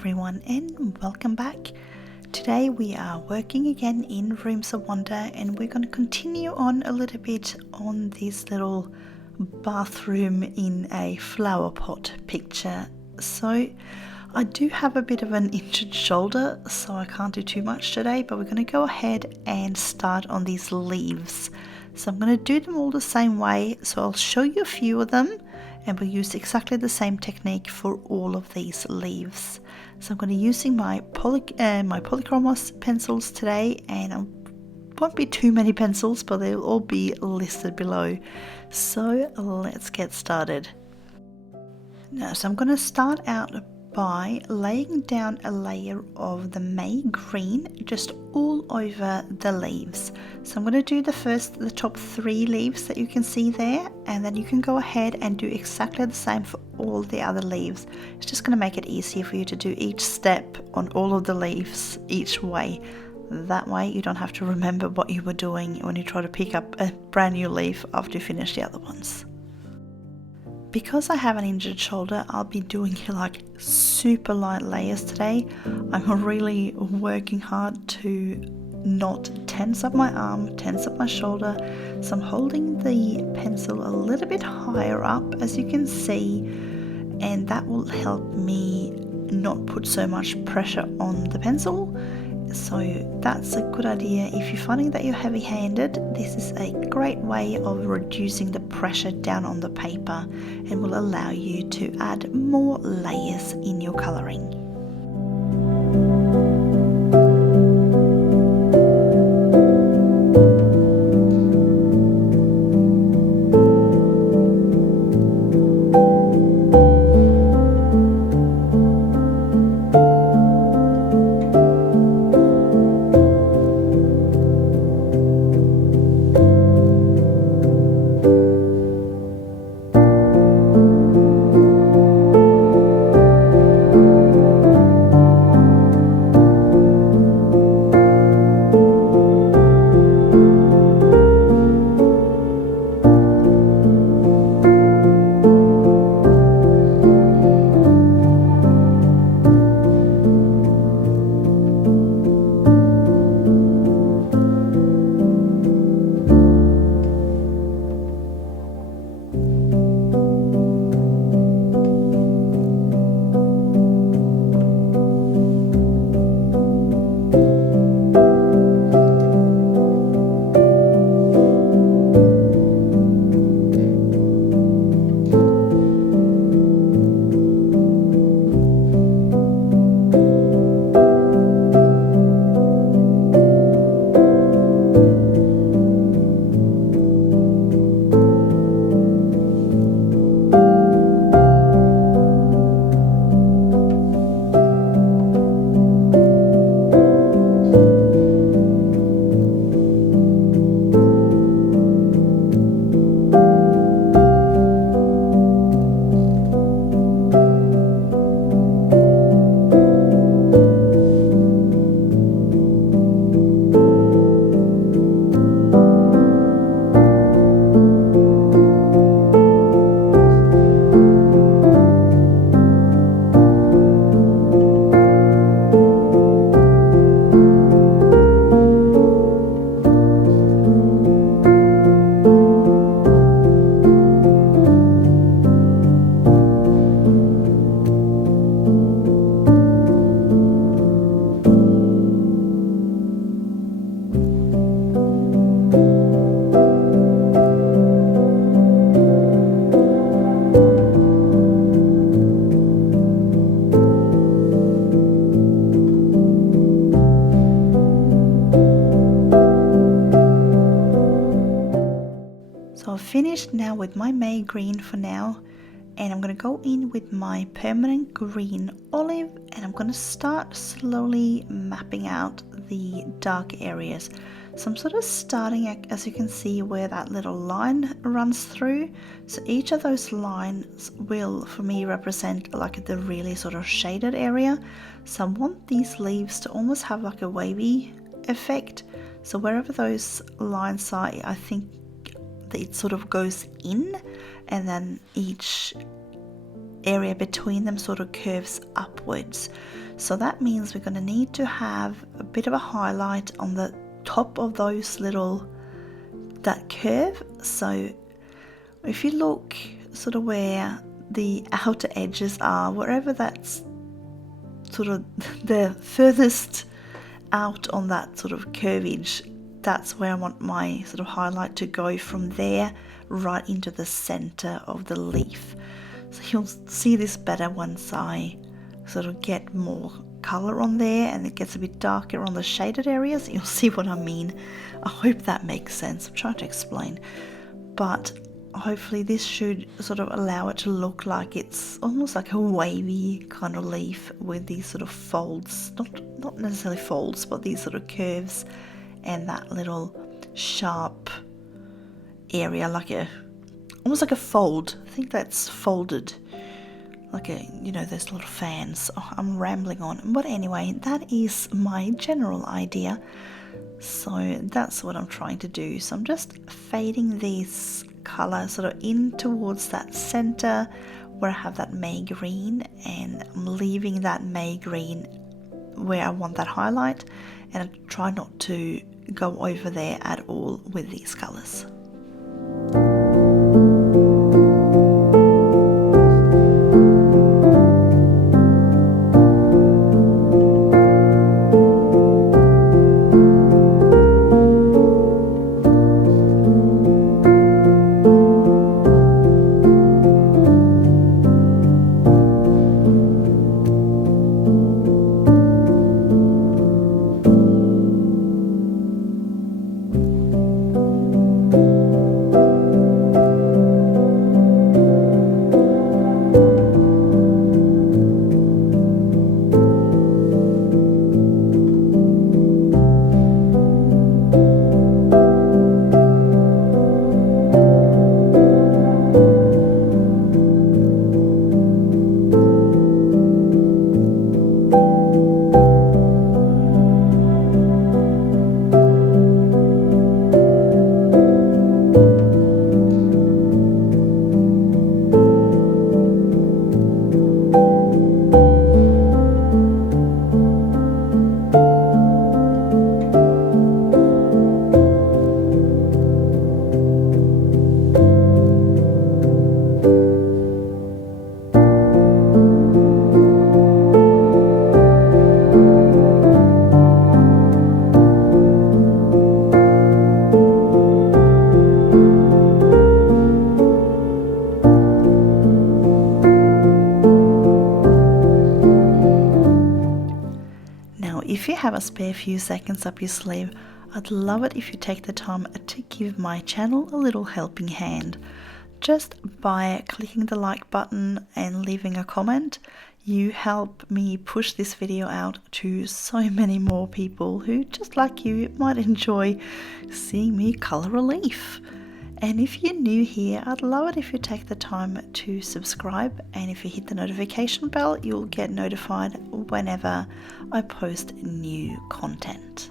everyone and welcome back. Today we are working again in Rooms of Wonder and we're going to continue on a little bit on this little bathroom in a flower pot picture. So I do have a bit of an injured shoulder, so I can't do too much today, but we're going to go ahead and start on these leaves. So I'm going to do them all the same way, so I'll show you a few of them and we'll use exactly the same technique for all of these leaves. So I'm going to be using my Polychromos pencils today, and I won't be too many pencils, but they'll all be listed below. So let's get started. Now, so I'm going to start out by laying down a layer of the May green just all over the leaves. So I'm going to do the top 3 leaves that you can see there, and then you can go ahead and do exactly the same for all the other leaves. It's just going to make it easier for you to do each step on all of the leaves each way. That way you don't have to remember what you were doing when you try to pick up a brand new leaf after you finish the other ones. Because I have an injured shoulder, I'll be doing like super light layers today. I'm really working hard to not tense up my arm, tense up my shoulder. So I'm holding the pencil a little bit higher up, as you can see, and that will help me not put so much pressure on the pencil. So that's a good idea. If you're finding that you're heavy-handed, this is a great way of reducing the pressure down on the paper and will allow you to add more layers in your colouring. Finished now with my May green for now, and I'm going to go in with my permanent green olive, and I'm going to start slowly mapping out the dark areas. So I'm sort of starting at, as you can see, where that little line runs through. So each of those lines will for me represent like the really sort of shaded area. So I want these leaves to almost have like a wavy effect. So wherever those lines are, I think it sort of goes in, and then each area between them sort of curves upwards. So that means we're going to need to have a bit of a highlight on the top of that curve. So if you look sort of where the outer edges are, wherever that's sort of the furthest out on that sort of curvage, that's where I want my sort of highlight to go, from there right into the center of the leaf. So you'll see this better once I sort of get more color on there and it gets a bit darker on the shaded areas. You'll see what I mean. I hope that makes sense. I'm trying to explain, but hopefully this should sort of allow it to look like it's almost like a wavy kind of leaf with these sort of folds, not necessarily folds, but these sort of curves and that little sharp area, almost like a fold. I think that's folded, like those little fans. Oh, I'm rambling on, but anyway, that is my general idea. So that's what I'm trying to do. So I'm just fading this color sort of in towards that center where I have that May green, and I'm leaving that May green where I want that highlight, and I try not to go over there at all with these colors. If you have a spare few seconds up your sleeve, I'd love it if you take the time to give my channel a little helping hand. Just by clicking the like button and leaving a comment, you help me push this video out to so many more people who, just like you, might enjoy seeing me color a leaf. And if you're new here, I'd love it if you take the time to subscribe, and if you hit the notification bell, you'll get notified whenever I post new content.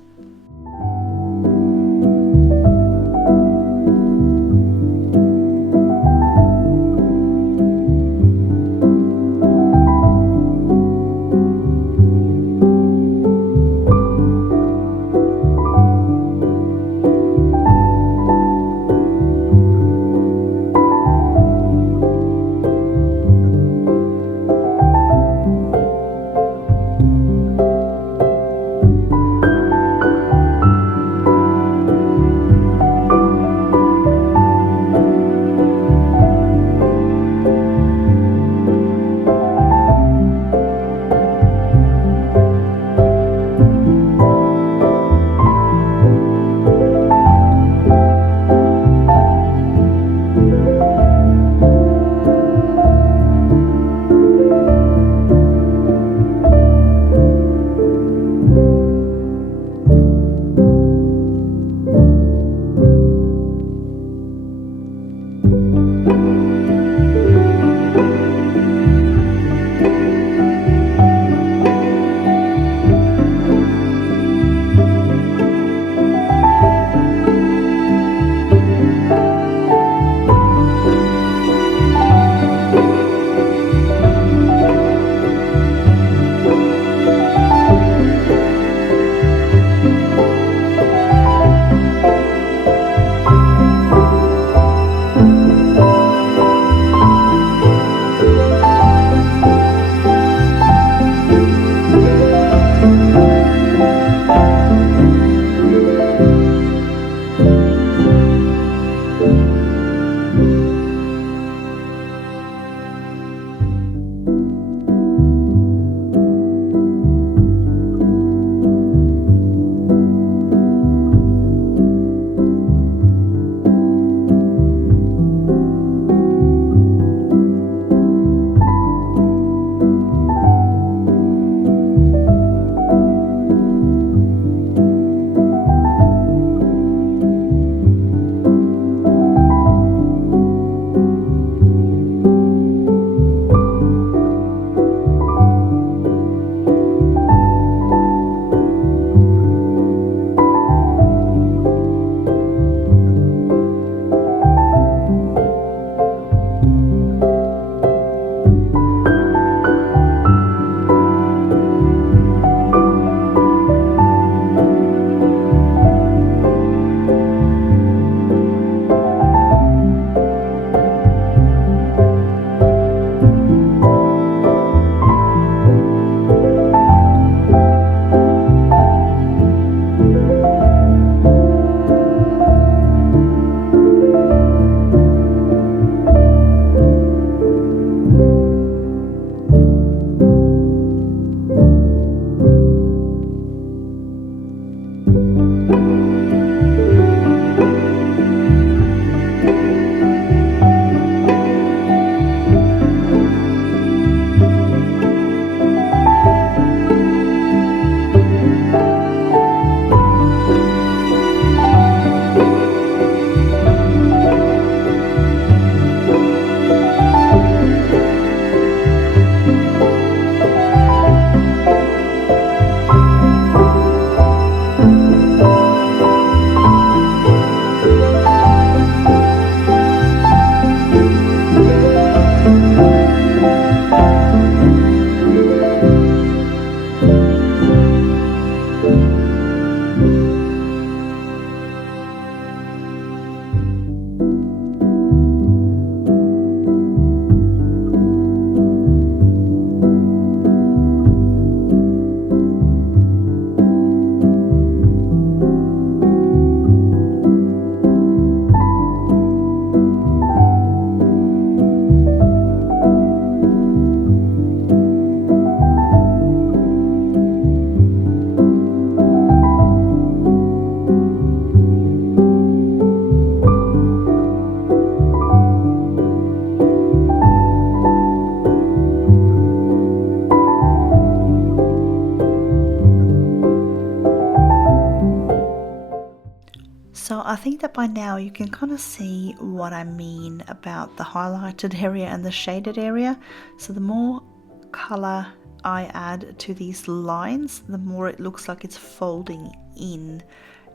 I think that by now you can kind of see what I mean about the highlighted area and the shaded area. So the more color I add to these lines, the more it looks like it's folding in,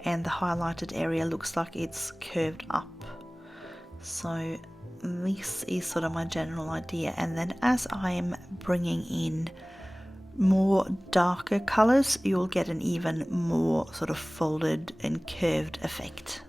and the highlighted area looks like it's curved up. So this is sort of my general idea, and then as I'm bringing in more darker colors, you'll get an even more sort of folded and curved effect.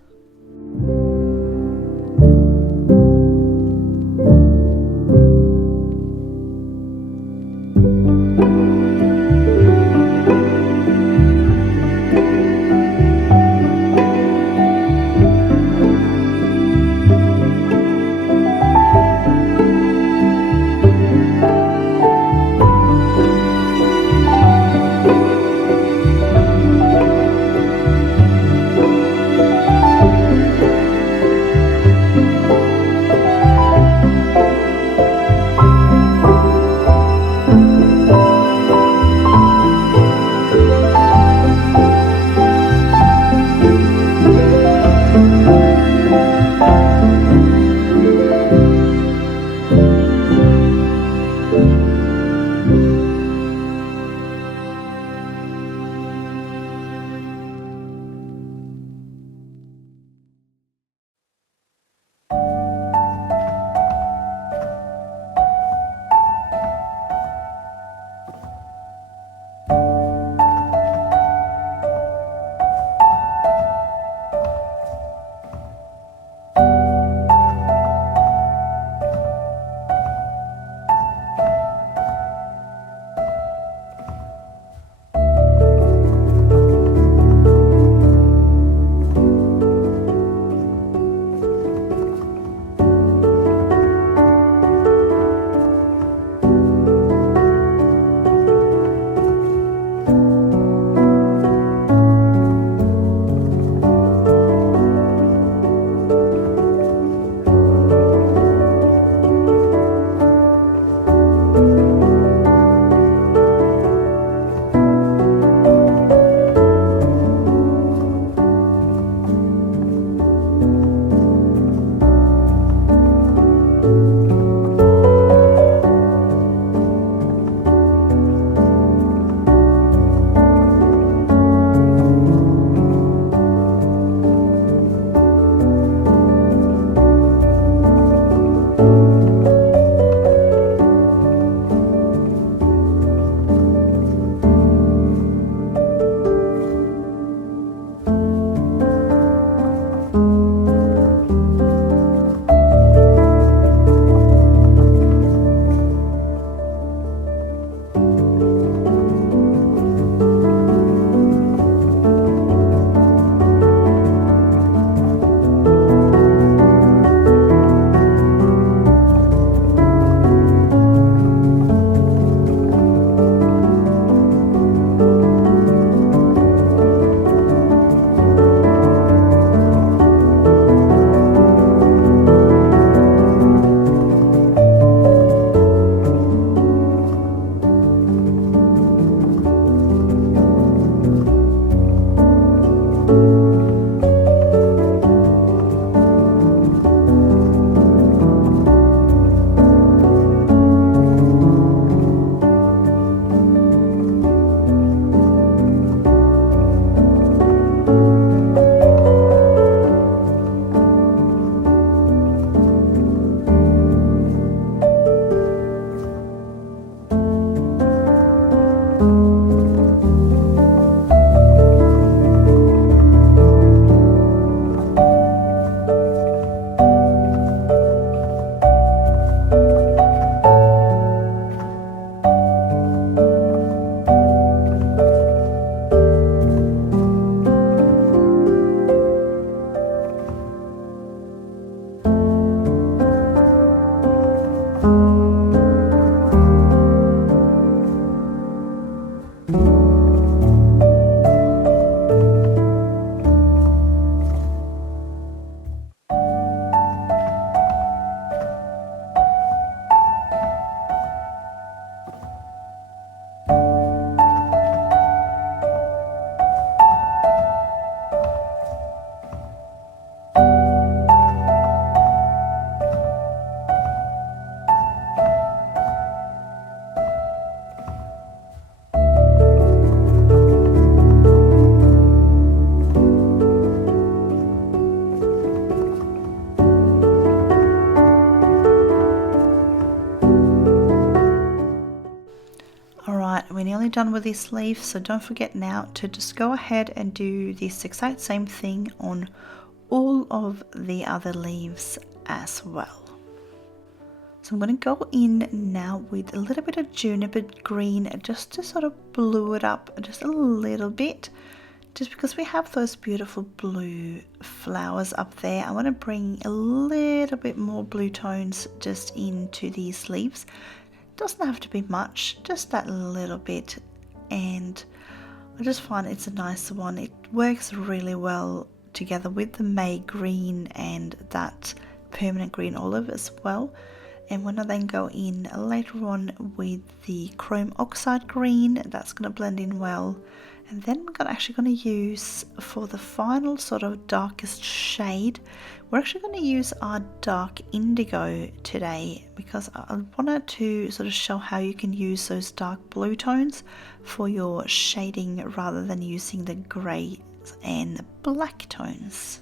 nearly done with this leaf, so don't forget now to just go ahead and do this exact same thing on all of the other leaves as well. So I'm going to go in now with a little bit of Juniper Green just to sort of blue it up just a little bit. Just because we have those beautiful blue flowers up there, I want to bring a little bit more blue tones just into these leaves. Doesn't have to be much, just that little bit, and I just find it's a nice one. It works really well together with the May green and that permanent green olive as well. And when I then go in later on with the chrome oxide green, that's going to blend in well. And then we're actually going to use, for the final sort of darkest shade, we're actually going to use our dark indigo today, because I wanted to sort of show how you can use those dark blue tones for your shading rather than using the grey and black tones.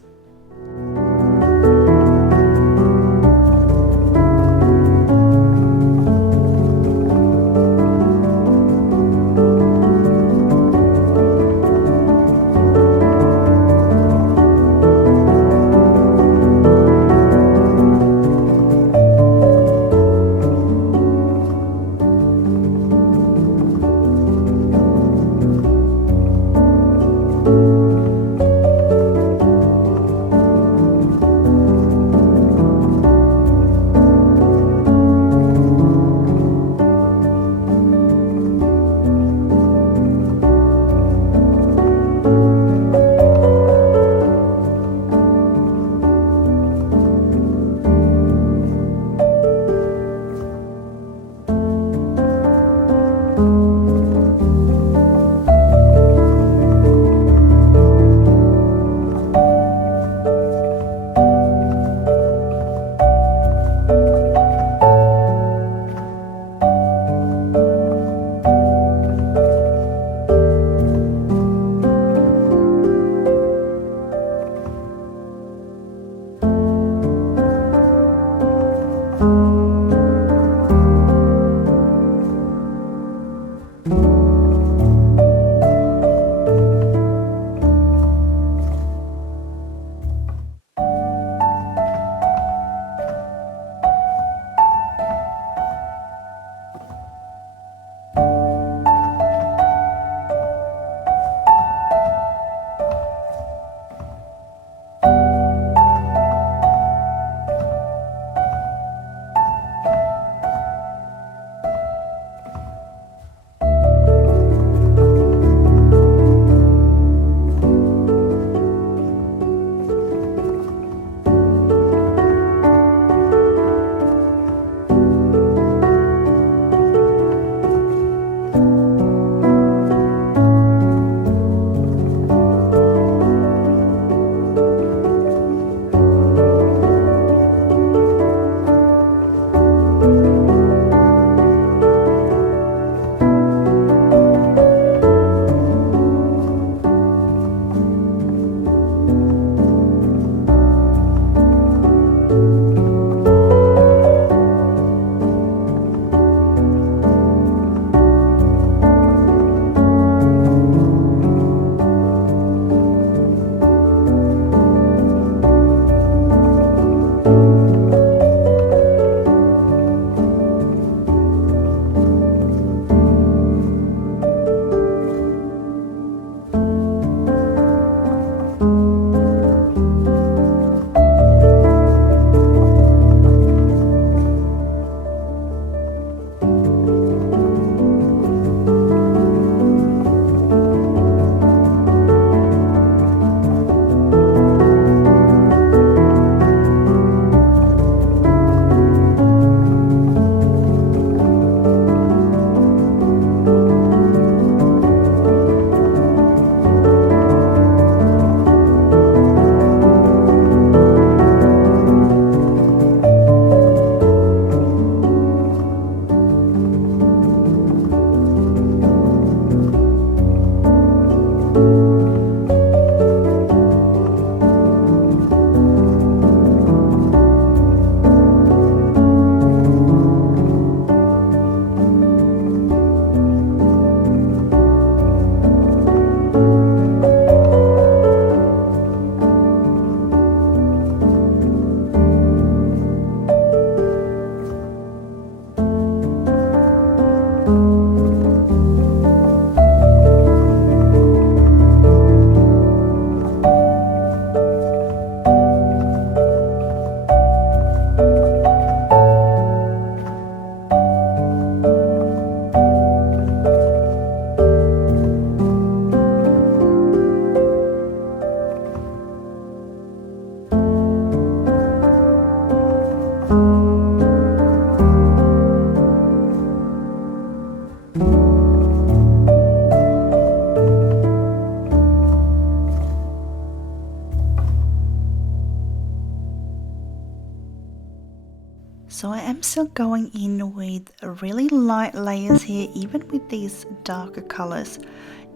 So I am still going in with really light layers here, even with these darker colors.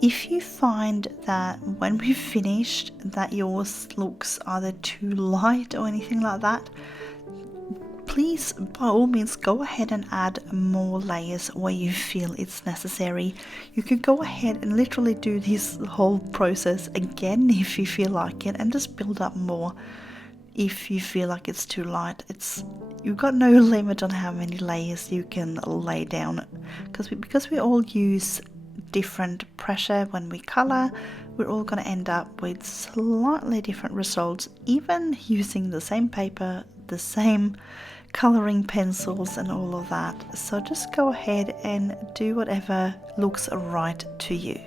If you find that when we've finished that yours looks either too light or anything like that, please by all means go ahead and add more layers where you feel it's necessary. You could go ahead and literally do this whole process again if you feel like it, and just build up more. If you feel like it's too light, you've got no limit on how many layers you can lay down, because we all use different pressure when we color. We're all going to end up with slightly different results, even using the same paper, the same coloring pencils and all of that. So just go ahead and do whatever looks right to you.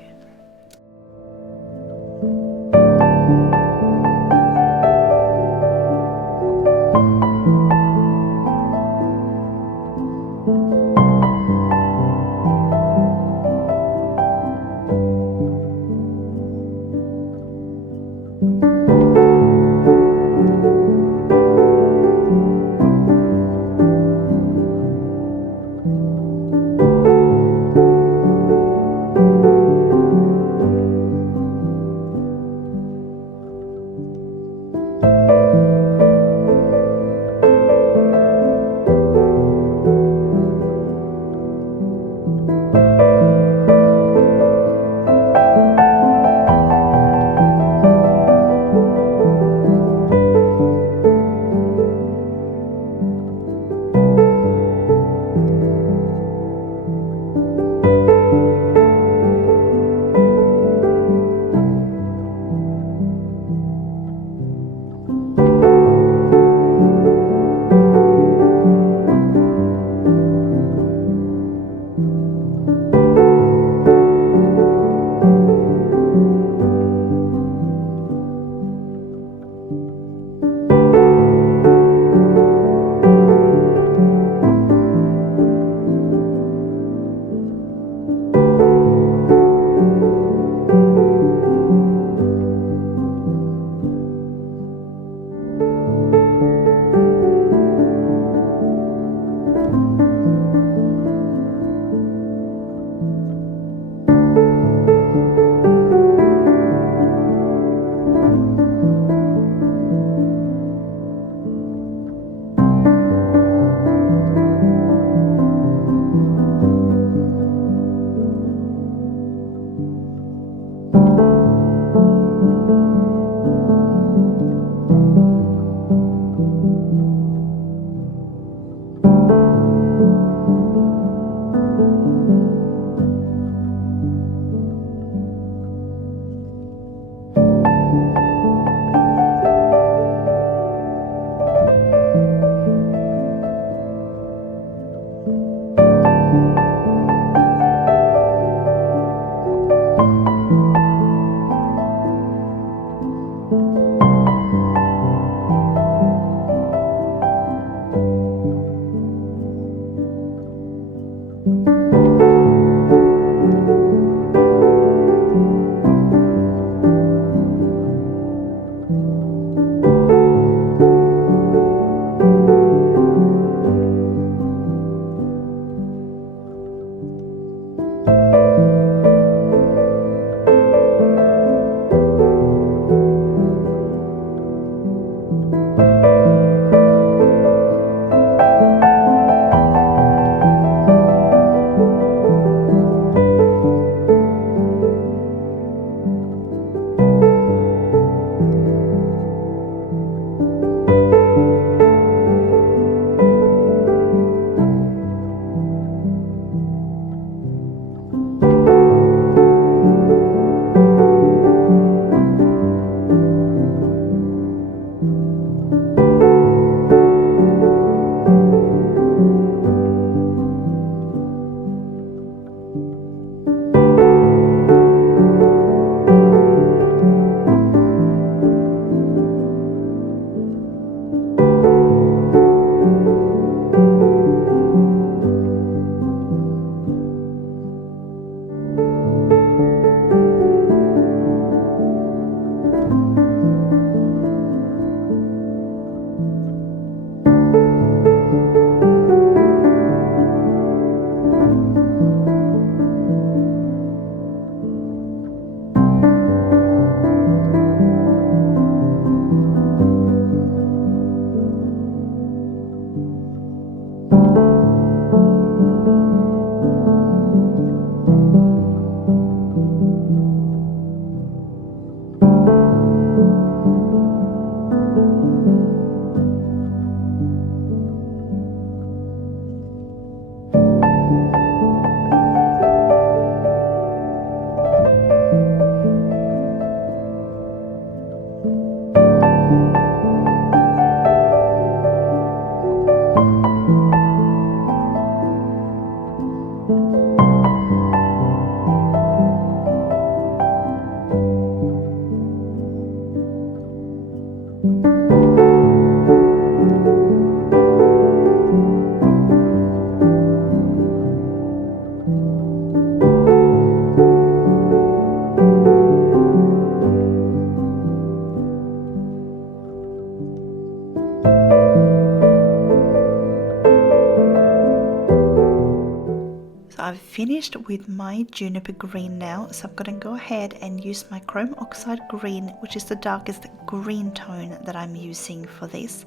I've finished with my Juniper Green now, so I'm going to go ahead and use my Chrome Oxide Green, which is the darkest green tone that I'm using for this.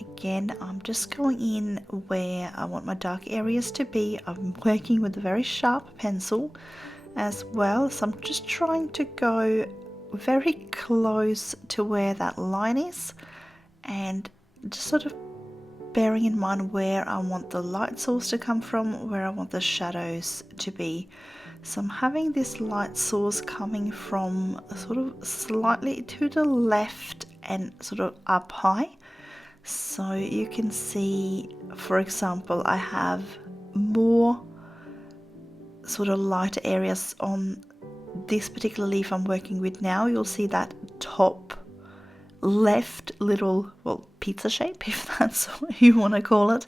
Again, I'm just going in where I want my dark areas to be. I'm working with a very sharp pencil as well, so I'm just trying to go very close to where that line is, and just sort of bearing in mind where I want the light source to come from, where I want the shadows to be. So I'm having this light source coming from sort of slightly to the left and sort of up high. So you can see, for example, I have more sort of lighter areas on this particular leaf I'm working with now. You'll see that top left little, well, pizza shape, if that's what you want to call it,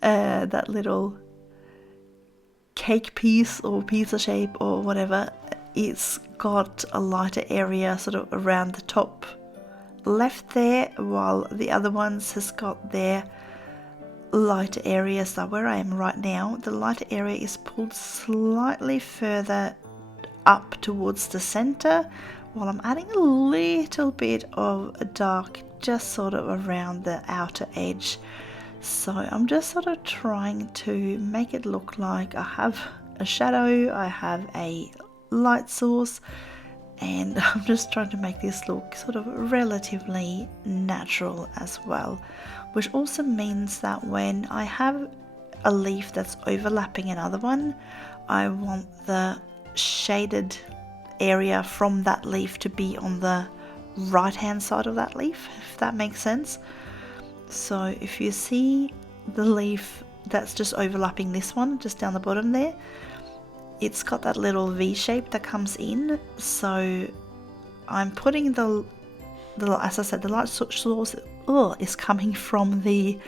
that little cake piece or pizza shape or whatever. It's got a lighter area sort of around the top left there, while the other ones has got their lighter areas. So where I am right now, the lighter area is pulled slightly further up towards the center, while I'm adding a little bit of a dark just sort of around the outer edge. So I'm just sort of trying to make it look like I have a shadow, I have a light source, and I'm just trying to make this look sort of relatively natural as well, which also means that when I have a leaf that's overlapping another one, I want the shaded area from that leaf to be on the right hand side of that leaf, if that makes sense. So if you see the leaf that's just overlapping this one just down the bottom there, it's got that little V shape that comes in. So I'm putting the as I said, the light source is coming from the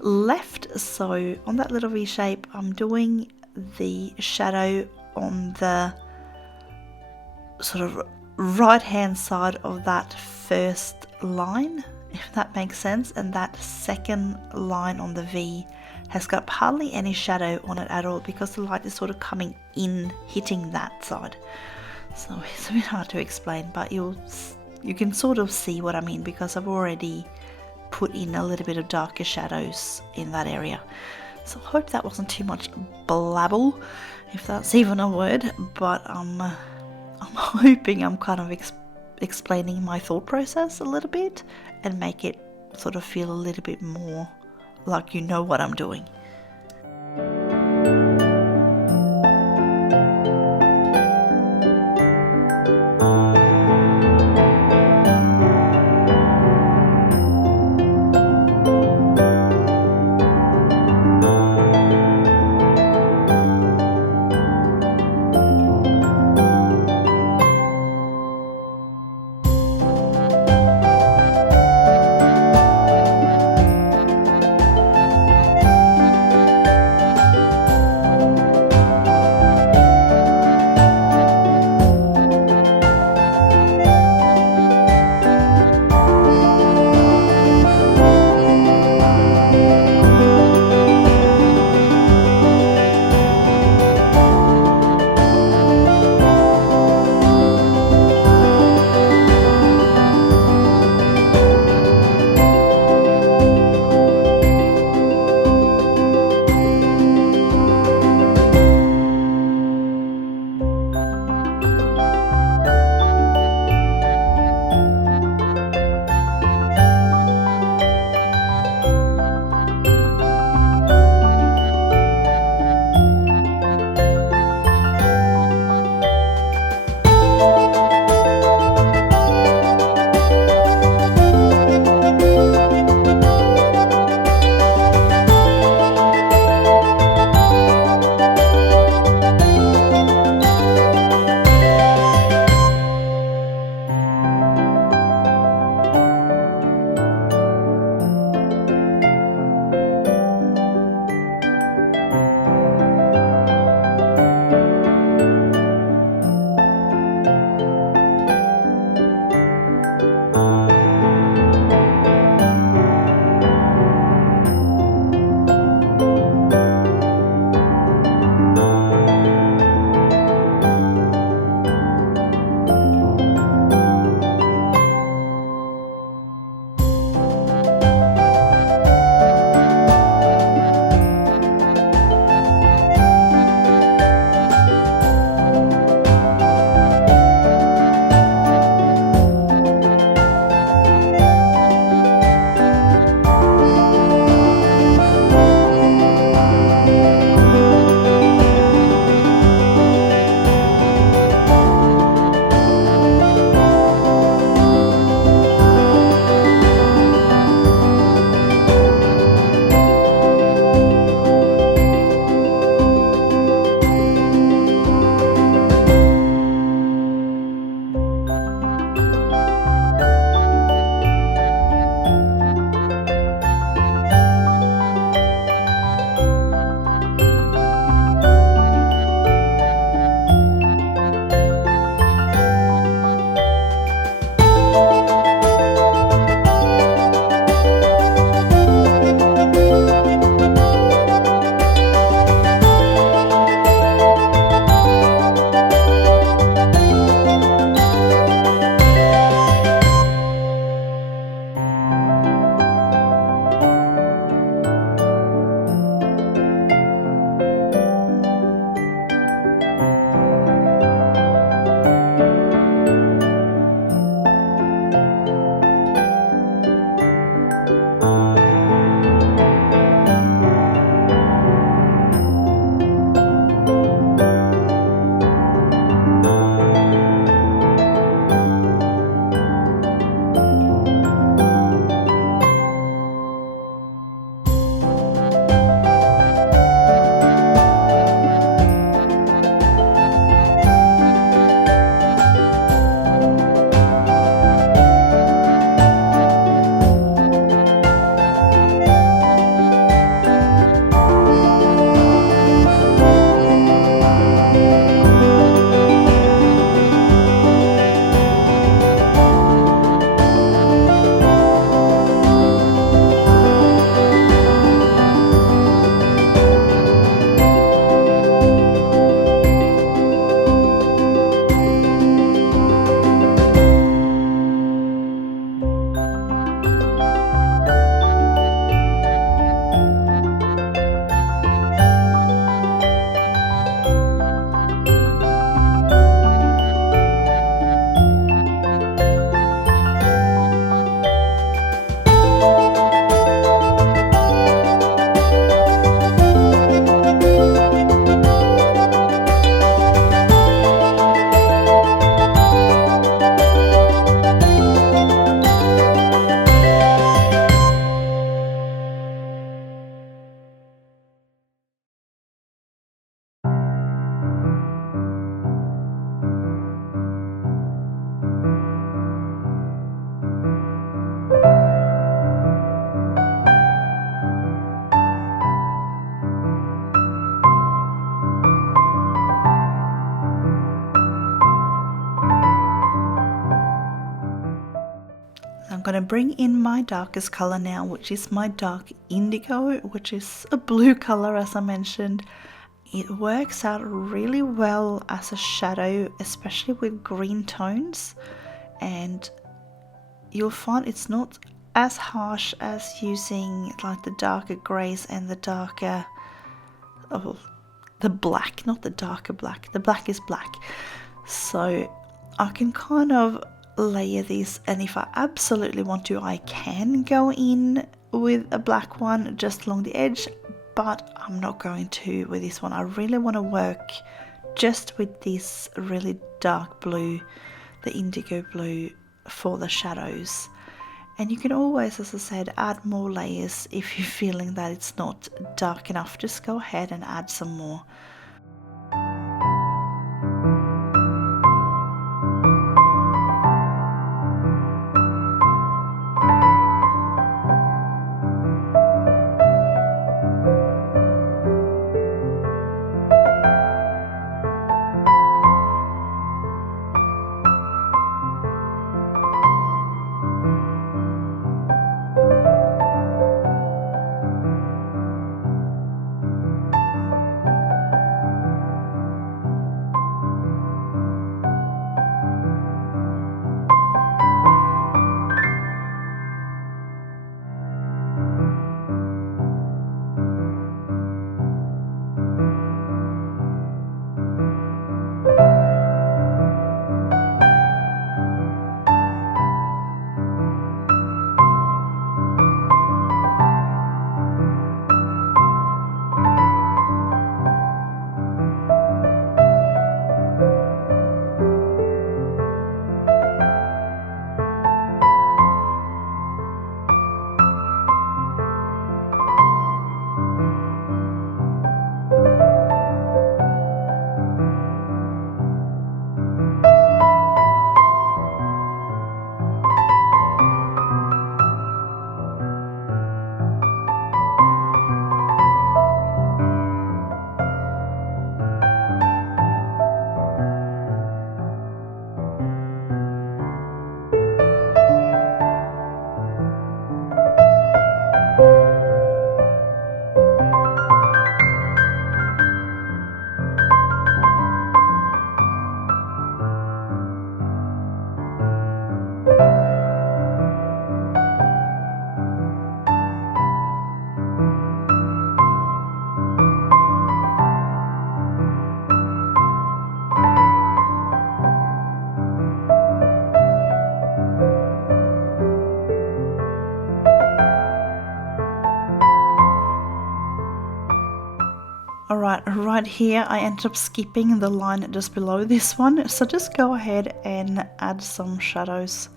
left, so on that little V shape I'm doing the shadow on the sort of right hand side of that first line, if that makes sense, and that second line on the V has got hardly any shadow on it at all because the light is sort of coming in, hitting that side. So it's a bit hard to explain, but you can sort of see what I mean because I've already put in a little bit of darker shadows in that area. So I hope that wasn't too much blabble, if that's even a word, but I'm hoping I'm kind of explaining my thought process a little bit and make it sort of feel a little bit more like you know what I'm doing. going to bring in my darkest color now, which is my dark indigo, which is a blue color as I mentioned. It works out really well as a shadow, especially with green tones, and you'll find it's not as harsh as using like the darker grays and the darker, oh, the black, not the darker black. The black is black. So I can kind of layer these, and if I absolutely want to, I can go in with a black one just along the edge, but I'm not going to with this one. I really want to work just with this really dark blue, the indigo blue, for the shadows. And you can always, as I said, add more layers if you're feeling that it's not dark enough. Just go ahead and add some more. Alright, right here I ended up skipping the line just below this one, so just go ahead and add some shadows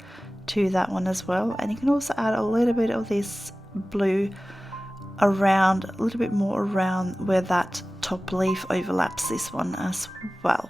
to that one as well. And you can also add a little bit of this blue around, a little bit more around where that top leaf overlaps this one as well.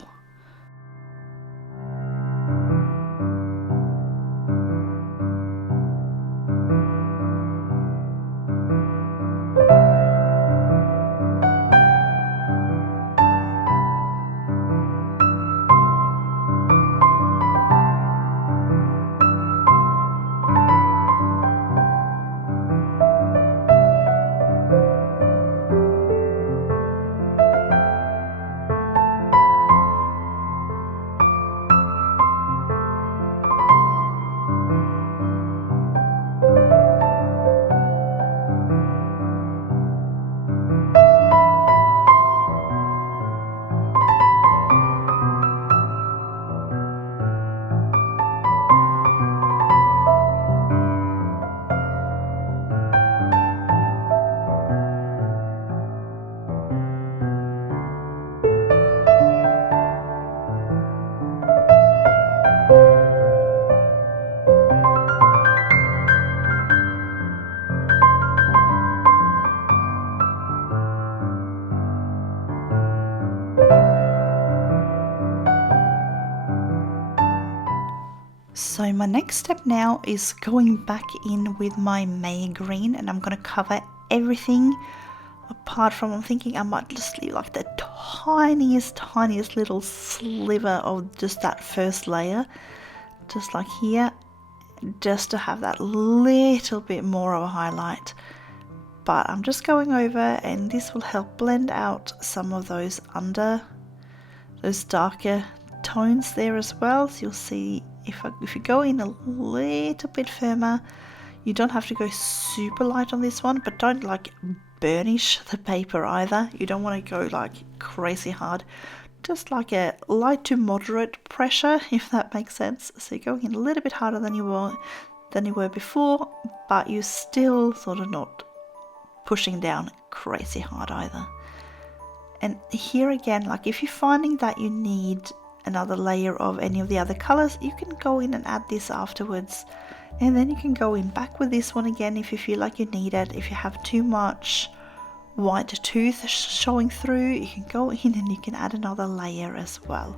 So my next step now is going back in with my May green, and I'm going to cover everything apart from, I'm thinking I might just leave like the tiniest little sliver of just that first layer, just like here. just to have that little bit more of a highlight. But I'm just going over, and this will help blend out some of those darker tones there as well. So you'll see if you go in a little bit firmer, you don't have to go super light on this one, but don't like burnish the paper either. You don't want to go like crazy hard, just like a light to moderate pressure, if that makes sense. So you're going in a little bit harder than you were before, but you're still sort of not pushing down crazy hard either. And here again, like if you're finding that you need another layer of any of the other colors, you can go in and add this afterwards, and then you can go in back with this one again if you feel like you need it. If you have too much white tooth showing through, you can go in and you can add another layer as well.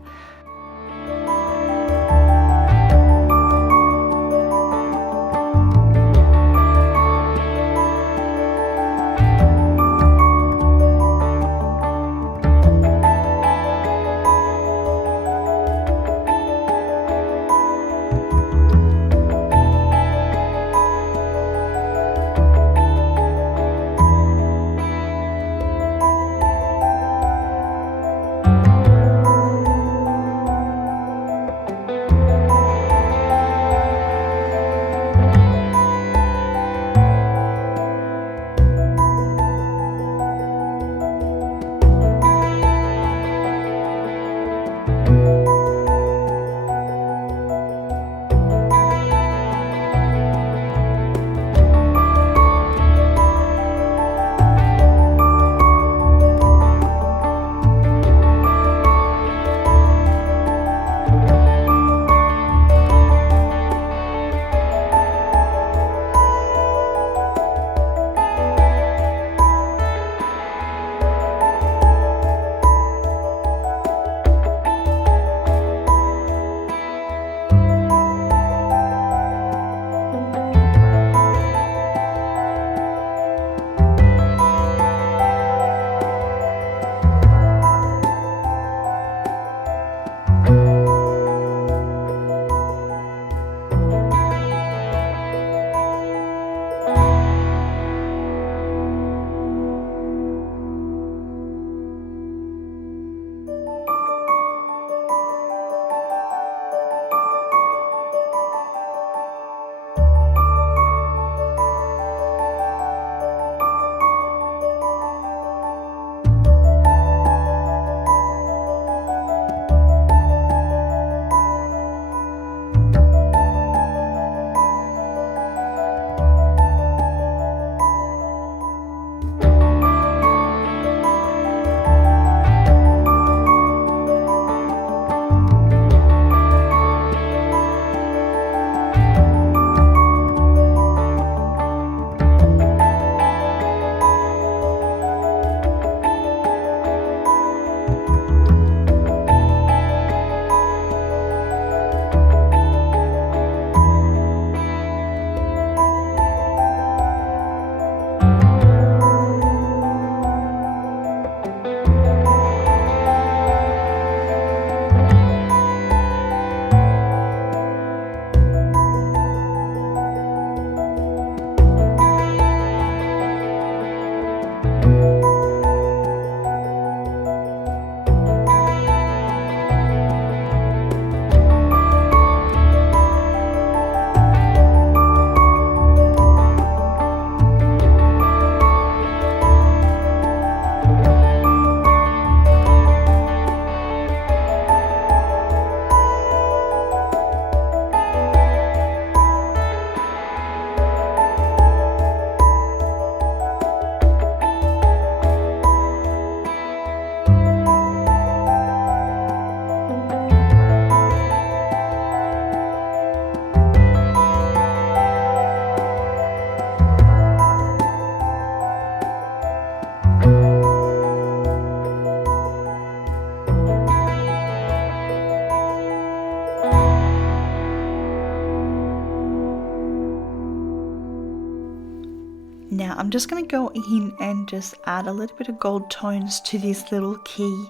Now I'm just going to go in and just add a little bit of gold tones to this little key.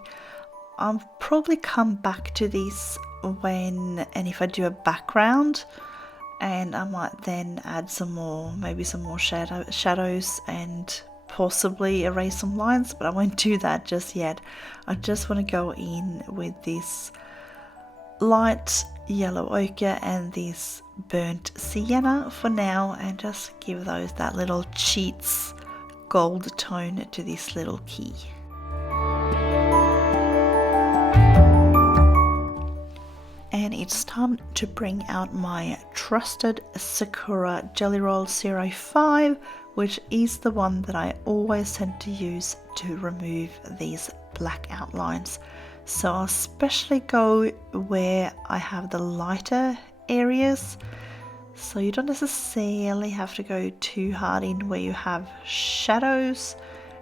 I'll probably come back to this when and if I do a background, and I might then add some more, maybe some more shadows and possibly erase some lines, but I won't do that just yet. I just want to go in with this light yellow ochre and this burnt sienna for now, and just give those that little cheats gold tone to this little key. And it's time to bring out my trusted Sakura Gelly Roll 05, which is the one that I always tend to use to remove these black outlines. So I'll especially go where I have the lighter areas, so you don't necessarily have to go too hard in where you have shadows,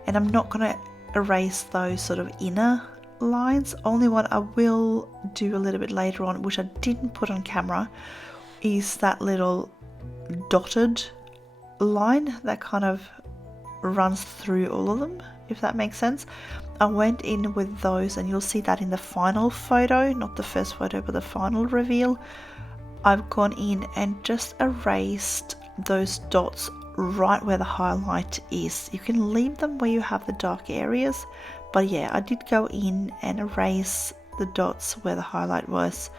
and I'm not going to erase those sort of inner lines. Only what I will do a little bit later on, which I didn't put on camera, is that little dotted line that kind of runs through all of them, if that makes sense. I went in with those, and you'll see that in the final photo, not the first photo but the final reveal. I've gone in and just erased those dots right where the highlight is. You can leave them where you have the dark areas, but yeah, I did go in and erase the dots where the highlight was,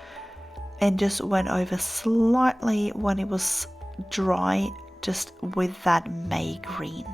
and just went over slightly when it was dry, just with that May green.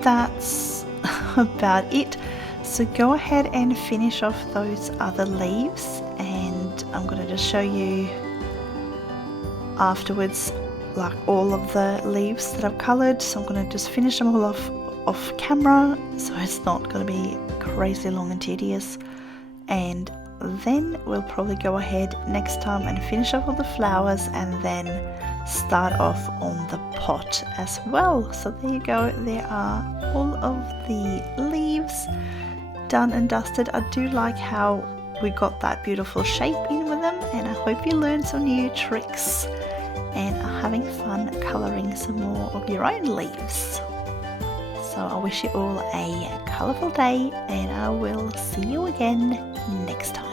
That's about it. So go ahead and finish off those other leaves, and I'm going to just show you afterwards like all of the leaves that I've coloured. So I'm going to just finish them all off camera, so it's not going to be crazy long and tedious, and then we'll probably go ahead next time and finish off all the flowers, and then start off on the pot as well. So there you go, there are all of the leaves done and dusted. I do like how we got that beautiful shape in with them, and I hope you learned some new tricks and are having fun colouring some more of your own leaves. So I wish you all a colourful day, and I will see you again next time.